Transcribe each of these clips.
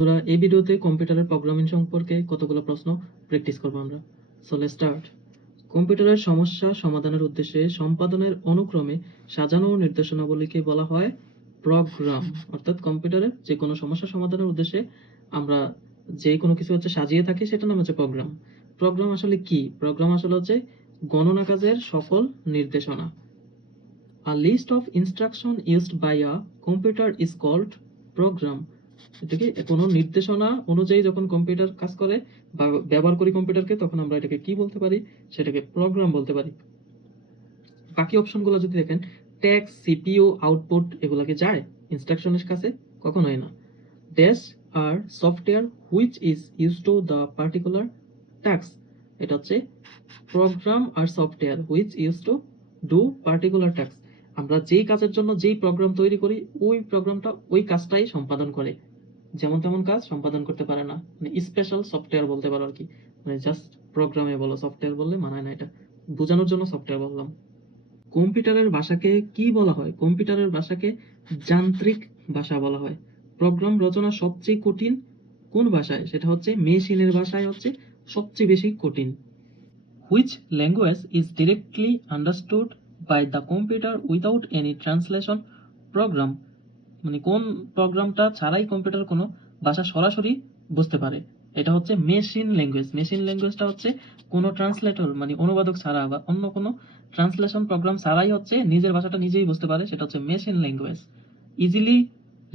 তোরা এই ভিডিওতে কম্পিউটারের প্রোগ্রামিং সম্পর্কে কতগুলো প্রশ্ন প্র্যাকটিস করবো আমরা। So let's start. কম্পিউটারের সমস্যা সমাধানের উদ্দেশ্যে সম্পাদনের অনুক্রমে সাজানো নির্দেশনাবলীকে বলা হয় প্রোগ্রাম। অর্থাৎ কম্পিউটারের যে কোনো সমস্যা সমাধানের উদ্দেশ্যে আমরা যে কোনো কিছু সাজিয়ে থাকি সেটার নাম হচ্ছে প্রোগ্রাম। প্রোগ্রাম আসলে কি? প্রোগ্রাম আসলে হচ্ছে গণনা কাজের সফল নির্দেশনা। A list of instruction used by a computer is called program. এটাকে কোনো নির্দেশনা অনুযায়ী যখন কম্পিউটার কাজ করে বা ব্যবহার করি কম্পিউটারকে, তখন আমরা এটাকে কি বলতে পারি? সেটাকে প্রোগ্রাম বলতে পারি। বাকি অপশনগুলো যদি দেখেন, টেক্সট, সিপিইউ, আউটপুট, এগুলাকে যায় ইনস্ট্রাকশনের কাছে? কখনোই না। ড্যাশ আর software which is use to the particular task. এটা হচ্ছে প্রোগ্রাম আর software which use to do particular task. আমরা যেই কাজের জন্য যেই প্রোগ্রাম তৈরি করি, ওই প্রোগ্রামটা ওই কাজটাই সম্পাদন করে, যেমন তেমন কাজ সম্পাদন করতে পারে না। মানে স্পেশাল সফটওয়্যার বলতে পারো আর কি। মানে জাস্ট প্রোগ্রামে বলো, সফটওয়্যার বললে মানায় না। এটা বোঝানোর জন্য সফটওয়্যার বললাম। কম্পিউটারের ভাষাকে কি বলা হয়? কম্পিউটারের ভাষাকে যান্ত্রিক ভাষা বলা হয়। প্রোগ্রাম রচনা সবচেয়ে কঠিন কোন ভাষায়? সেটা হচ্ছে মেশিনের ভাষায় হচ্ছে সবচেয়ে বেশি কঠিন। Which language is directly understood by the computer without any translation program? মানে কোন প্রোগ্রামটা ছাড়াই কম্পিউটার কোনো ভাষা সরাসরি বুঝতে পারে? এটা হচ্ছে মেশিন ল্যাঙ্গুয়েজ। মেশিন ল্যাঙ্গুয়েজটা হচ্ছে কোনো ট্রান্সলেটর মানে অনুবাদক ছাড়া বা অন্য কোনো ট্রান্সলেশন প্রোগ্রাম ছাড়াই হচ্ছে নিজের ভাষাটা নিজেই বুঝতে পারে, সেটা হচ্ছে machine language. Easily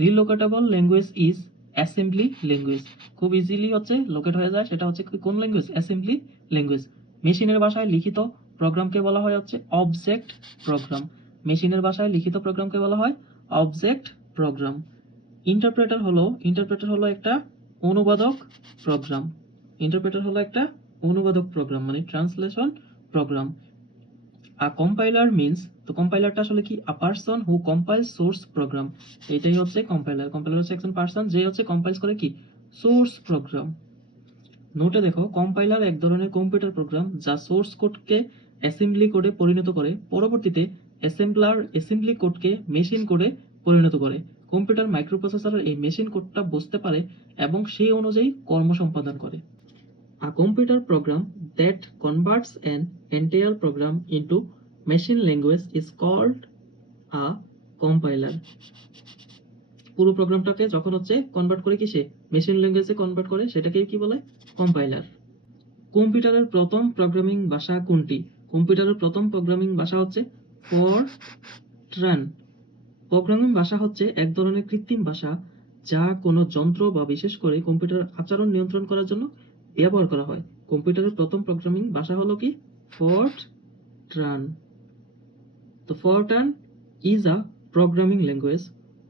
relocatable language is assembly language. খুব ইজিলি লোকেট হয়ে যায়, সেটা হচ্ছে কোন ল্যাঙ্গুয়েজ? Assembly language. মেশিনের ভাষায় লিখিত প্রোগ্রামকে বলা হয় অবজেক্ট প্রোগ্রাম। মেশিনের ভাষায় লিখিত প্রোগ্রামকে বলা হয় অবজেক্ট প্রোগ্রাম। ইন্টারপ্রেটার হলো একটা অনুবাদক প্রোগ্রাম। ইন্টারপ্রেটার হলো একটা অনুবাদক প্রোগ্রাম, মানে translation program. A compiler means, তো কম্পাইলারটা আসলে কি? A person who compiles source program. এটাই হচ্ছে কম্পাইলার। কম্পাইলার হচ্ছে একজন পারসন যে কম্পাইলস করে কি? Source programme. নোটে দেখো, কম্পাইলার এক ধরনের কম্পিউটার প্রোগ্রাম যা সোর্স কোডকে অ্যাসেম্বলি কোডে পরিণত করে, পরবর্তীতে অ্যাসেম্বলার অ্যাসেম্বলি কোডকে মেশিন কোডে পরিণত করে। কম্পিউটার মাইক্রোপ্রসেসর এই মেশিন কোডটা বুঝতে পারে এবং সেই অনুযায়ী কর্ম সম্পাদন করে। A computer program that converts an entire program into machine language is called a compiler. পুরো প্রোগ্রামটাকে যখন কনভার্ট করে কিসে? মেশিন ল্যাঙ্গুয়েজে কনভার্ট করে, সেটাকে কি বলে? কম্পাইলার। কম্পিউটারের প্রথম প্রোগ্রামিং ভাষা কোনটি? কম্পিউটারের প্রথম প্রোগ্রামিং ভাষা হচ্ছে ফরট্রান। প্রোগ্রামিং ভাষা হচ্ছে এক ধরনের কৃত্রিম ভাষা যা কোনো যন্ত্র বা বিশেষ করে কম্পিউটারের আচরণ নিয়ন্ত্রণ করার জন্য ব্যবহার করা হয়। কম্পিউটারের প্রথম প্রোগ্রামিং ভাষা হলো কি? ফরট্রান। তো Fortran is a programming language.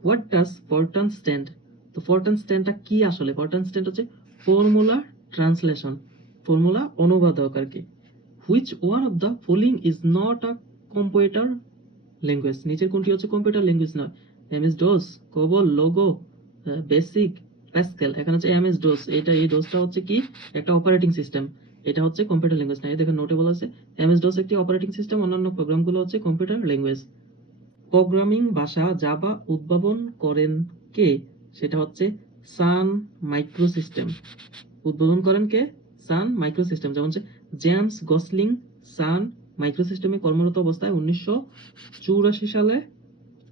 What does Fortran stand? তো ফরট্রান স্ট্যান্ডটা কি আসলে? ফরট্রান স্ট্যান্ড হচ্ছে ফর্মুলা ট্রান্সলেশন, ফর্মুলা অনুবাদক আর কি। Which one of the following is not a computer language? নিচের কোনটি কম্পিউটার ল্যাঙ্গুয়েজ নয়? MS DOS, COBOL, Logo, BASIC, Pascal. এখানে এমএস ডোস, এই ডোসটা কি? একটা অপারেটিং সিস্টেম। এটা কম্পিউটার ল্যাঙ্গুয়েজ না। এই দেখেন নোটে বলা আছে এমএস ডোস একটি অপারেটিং সিস্টেম, অন্যান্য প্রোগ্রামগুলো কম্পিউটার ল্যাঙ্গুয়েজ। প্রোগ্রামিং ভাষা জাভা উদ্ভাবন করেন কে? সেটা সান মাইক্রো সিস্টেম। উদ্বোধন করেন কে? সান মাইক্রো সিস্টেম। যেমন জেমস গসলিং সান মাইক্রো সিস্টেমে কর্মরত অবস্থায় 1984 সালে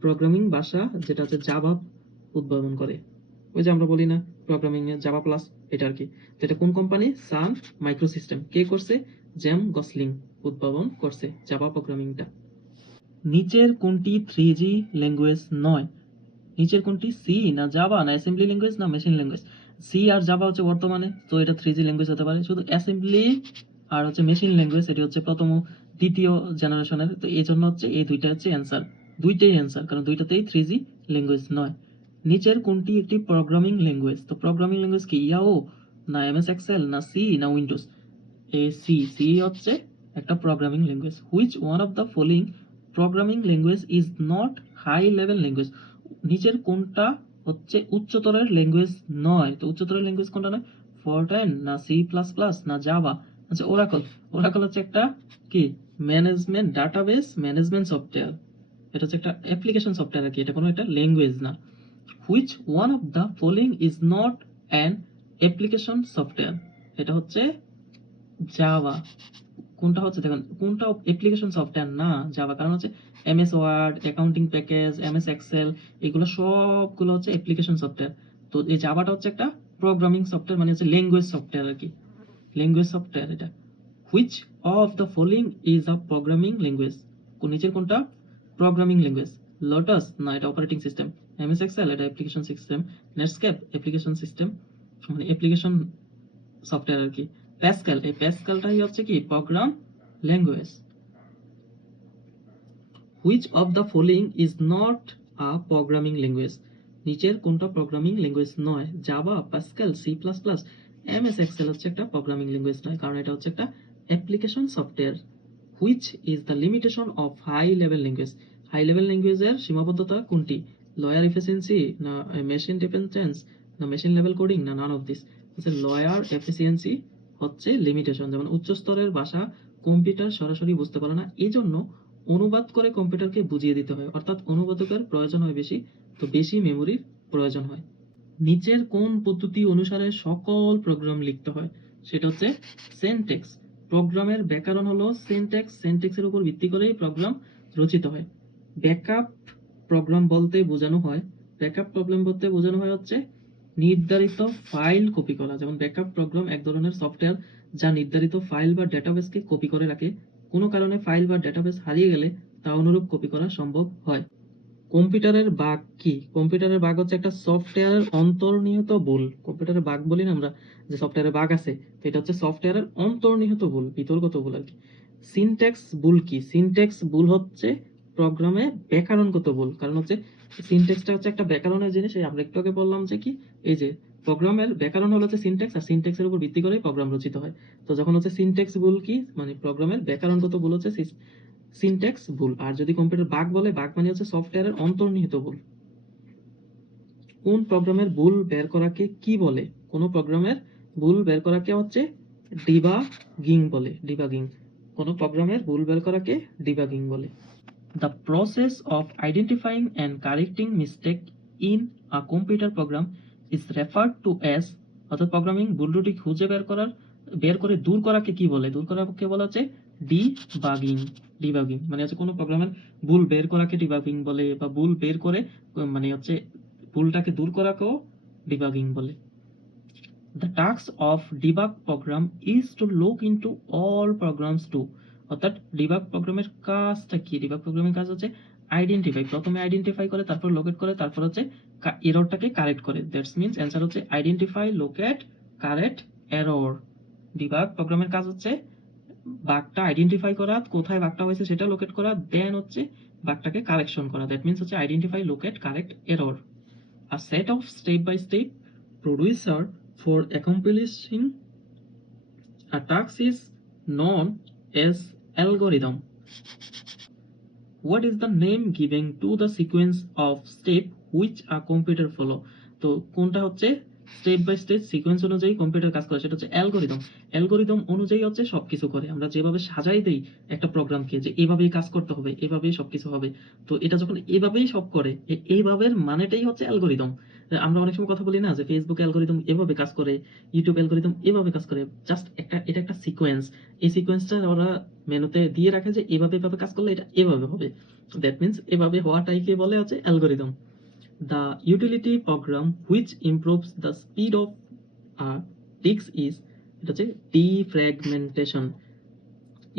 প্রোগ্রামিং ভাষা যেটা জাভা উদ্ভাবন করে। ওই যে আমরা বলি না প্রোগ্রামিং এ জাভা প্লাস, এটা আর কি। এটা কোন কোম্পানি? সান মাইক্রো সিস্টেম। কে করছে? জেম গসলিং উদ্ভাবন করছে জাভা প্রোগ্রামিংটা। নিচের কোনটি 3G ল্যাঙ্গুয়েজ নয়? নিচের কোনটি? সি না জাভা না অ্যাসেম্বলি ল্যাঙ্গুয়েজ না মেশিন ল্যাঙ্গুয়েজ? সি আর জাভা বর্তমানে, তো এটা 3G ল্যাঙ্গুয়েজ হতে পারে। শুধু অ্যাসেম্বলি আর মেশিন ল্যাঙ্গুয়েজ, এটি প্রথম দ্বিতীয় জেনারেশনের। তো এই জন্য এই দুইটা অ্যান্সার, দুইটাই অ্যান্সার, কারণ দুইটাতেই 3G ল্যাঙ্গুয়েজ নয়। নিচের কোনটি একটি প্রোগ্রামিং ল্যাঙ্গুয়েজ? তো প্রোগ্রামিং ল্যাঙ্গুয়েজ কি? ইয়াও না এমএস এক্সেল না সি না উইন্ডোজ? সি একটা programming language. Which one of the following programming language is not high level language? নিচের কোনটা উচ্চতরের ল্যাঙ্গুয়েজ নয়? তো উচ্চতরের ল্যাঙ্গুয়েজ কোনটা নয়? ফরট্রান না সি প্লাস প্লাস না জাভা? আচ্ছা, ওরাকল। ওরাকল একটা কি? Management database management software. এটা একটা অ্যাপ্লিকেশন সফটওয়্যার আর কি, এটা কোনো একটা ল্যাঙ্গুয়েজ না। Which one of the following is not and application software, এটা হচ্ছে জাভা। কোনটা হচ্ছে দেখুন, কোনটা অ্যাপ্লিকেশন সফটওয়্যার না জাভা, কারণ হচ্ছে MS Word, accounting package, MS Excel, এগুলো সবগুলো হচ্ছে অ্যাপ্লিকেশন সফটওয়্যার। তো এই জাভাটা হচ্ছে একটা প্রোগ্রামিং সফটওয়্যার, মানে হচ্ছে ল্যাঙ্গুয়েজ সফটওয়্যার আর কি, ল্যাঙ্গুয়েজ সফটওয়্যার এটা। Which of the following is a programming language, নিচের কোনটা প্রোগ্রামিং ল্যাঙ্গুয়েজ? লোটাস না, এটা অপারেটিং সিস্টেম। এমএস এক্সেল এটা application system. Netscape application system, মানে অ্যাপ্লিকেশন সফটওয়্যার আর কি। প্যাসকেল, এই প্যাসকেলটাই হচ্ছে কি program language. Which of the following is not a programming language, নিচের কোনটা প্রোগ্রামিং ল্যাঙ্গুয়েজ নয়? Java, Pascal, C plus plus, MS Excel হচ্ছে একটা প্রোগ্রামিং ল্যাঙ্গুয়েজ নয়, কারণ এটা হচ্ছে একটা application software. Which is the limitation of high level language, high level ল্যাঙ্গুয়েজের সীমাবদ্ধতা কোনটি? লয়ার এফিসিয়েন্সি না মেশিন ডিপেন্ডেন্স না মেশিন লেভেল কোডিং না none of this? Lower efficiency হচ্ছে লিমিটেশন। যেমন উচ্চ স্তরের ভাষা কম্পিউটার সরাসরি বুঝতে পারে না, এই জন্য অনুবাদ করে কম্পিউটারকে বুঝিয়ে দিতে হয়, অর্থাৎ অনুবাদকের প্রয়োজন হয় বেশি, তো বেশি মেমোরির প্রয়োজন হয়। নিচের কোন পদ্ধতি অনুসারে সকল প্রোগ্রাম লিখতে হয়? সেটা হচ্ছে সিনট্যাক্স। প্রোগ্রামের ব্যাকরণ হলো সিনট্যাক্স, সিনট্যাক্সের উপর ভিত্তি করেই প্রোগ্রাম রচিত হয়। ব্যাকআপ প্রোগ্রাম বলতে বোঝানো হয়, ব্যাকআপ প্রোগ্রাম বলতে বোঝানো হয় হচ্ছে নির্ধারিত ফাইল কপি করা। যেমন ব্যাকআপ প্রোগ্রাম এক ধরনের সফটওয়্যার যা নির্ধারিত ফাইল বা ডেটাবেসকে কপি করে রাখে, কোনো কারণে ফাইল বা ডেটাবেস হারিয়ে গেলে তা অনুরূপ কপি করা সম্ভব হয়। কম্পিউটারের বাগ কি? কম্পিউটারের বাগ হচ্ছে একটা সফটওয়্যারের অন্তর্নিহিত ভুল। কম্পিউটারের বাগ বলি না আমরা, যে সফটওয়্যারের বাগ আছে, তো এটা হচ্ছে সফটওয়্যারের অন্তর্নিহিত ভুল, বিতর্কত ভুল আর কি। সিনট্যাক্স ভুল কি? সিনট্যাক্স ভুল হচ্ছে প্রোগ্রামে ব্যাকরণগত ভুল, কারণ হচ্ছে সিনট্যাক্সটা হচ্ছে একটা ব্যাকরণের জিনিস। এই আমরা একটু আগে বললাম যে কি, এই যে প্রোগ্রামের ব্যাকরণ হলো হচ্ছে সিনট্যাক্স, আর সিনট্যাক্সের উপর ভিত্তি করে প্রোগ্রাম রচিত হয়। তো যখন হচ্ছে সিনট্যাক্স ভুল কি, মানে প্রোগ্রামের ব্যাকরণগত ভুল হচ্ছে সিনট্যাক্স ভুল। আর যদি কম্পিউটার বাগ বলে, বাগ মানে হচ্ছে সফটওয়্যারের অন্তর্নিহিত ভুল। কোন প্রোগ্রামের ভুল বের করাকে কি বলে? কোন প্রোগ্রামের ভুল বের করাকে হচ্ছে ডিবাগিং বলে, ডিবাগিং। কোন প্রোগ্রামের ভুল বের করাকে ডিবাগিং বলে। The process of identifying and correcting mistake in a computer program is referred to as, অর্থাৎ প্রোগ্রামিং ভুল ত্রুটি খুঁজে বের করে দূর করাকে কি বলে? দূর করাকে বলা হচ্ছে ডিবাগিং। ডিবাগিং মানে হচ্ছে কোনো প্রোগ্রামের ভুল বের করাকে ডিবাগিং বলে, বা ভুল বের করে মানে হচ্ছে ভুলটাকে দূর করাকেও ডিবাগিং বলে। The task of debug program is to look into all programs too, অর্থাৎ ডিবাগ প্রোগ্রামের কাজটা কি? ডিবাগ প্রোগ্রামের কাজ হচ্ছে আইডেন্টিফাই, প্রথমে আইডেন্টিফাই করে, তারপর লোকেট করে, তারপর হচ্ছে এররটাকে কারেক্ট করে। দ্যাটস মিন্স অ্যান্সার হচ্ছে identify, locate, correct, error. Debug প্রোগ্রামের কাজ হচ্ছে বাগটা আইডেন্টিফাই করা, কোথায় বাগটা হয়েছে সেটা লোকেট করা, দেন হচ্ছে বাগটাকে কারেকশন করা। দ্যাট মিন্স হচ্ছে identify, locate, correct, error. A set of step-by-step procedure for accomplishing a task is known as algorithm. What is the name given to the sequence of step which a computer follow? তো কোনটা হচ্ছে step by step sequence অনুযায়ী computer কাজ করে, সেটা হচ্ছে algorithm. Algorithm অনুযায়ী হচ্ছে সবকিছু করে। আমরা যেভাবে সাজাই দেই একটা প্রোগ্রামকে, যে এভাবেই কাজ করতে হবে, এভাবেই সবকিছু হবে, তো এটা যখন এভাবেই সব করে, এইভাবের মানেটাই হচ্ছে অ্যালগরিদম। আমরা অনেক সময় কথা বলি না যে ফেসবুক অ্যালগরিদম এভাবে কাজ করে, ইউটিউব অ্যালগরিদম এভাবে কাজ করে, জাস্ট এটা একটা সিকোয়েন্স। এই সিকোয়েন্সটা ওরা মেনুতে দিয়ে রাখে যে এভাবে এভাবে কাজ করলে এটা এভাবে হবে। দ্যাট মিন্স এভাবে হওয়াটাইকে বলে হচ্ছে algorithm. The utility program which improves the speed of a disk is, এটা হচ্ছে ডিফ্র্যাগমেন্টেশন।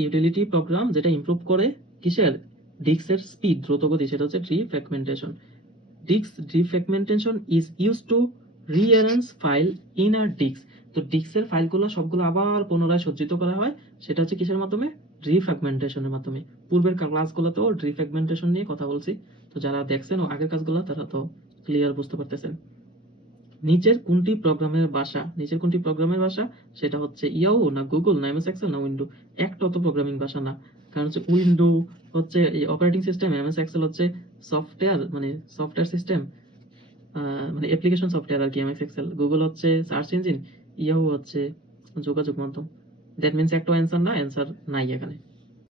ইউটিলিটি প্রোগ্রাম যেটা ইমপ্রুভ করে কিসের? ডিস্কের স্পিড, দ্রুতগতি, সেটা হচ্ছে defragmentation. Disk defragmentation is use to rearrange file in a disk. তো ডিস্কের ফাইলগুলো সবগুলো আবার পুনরায় সজ্জিত করা হয়, সেটা হচ্ছে কিসের মাধ্যমে? ডিফ্র্যাগমেন্টেশনের মাধ্যমে। পূর্বের ক্লাসগুলোতেও ডিফ্র্যাগমেন্টেশন নিয়ে কথা বলছি, তো যারা দেখছেন ও আগের কাজগুলো তারা তো ক্লিয়ার বুঝতে পারতেছেন। নিচের কোনটি প্রোগ্রামের ভাষা? নিচের কোনটি প্রোগ্রামের ভাষা? সেটা হচ্ছে ইয়াহু না গুগল না এমএস এক্সেল না উইন্ডো। একটা তো প্রোগ্রামিং ভাষা না, কারণ হচ্ছে উইন্ডো হচ্ছে অপারেটিং সিস্টেম, এমএস এক্সেল হচ্ছে সফটওয়্যার, মানে সফটওয়্যার সিস্টেম, মানে অ্যাপ্লিকেশন সফটওয়্যার আর কি এমএস এক্সেল। গুগল হচ্ছে সার্চ ইঞ্জিন, ইয়াহু হচ্ছে যোগাযোগ মাধ্যম। দ্যাট মিন্স একটা অ্যান্সার না, অ্যান্সার নাই এখানে।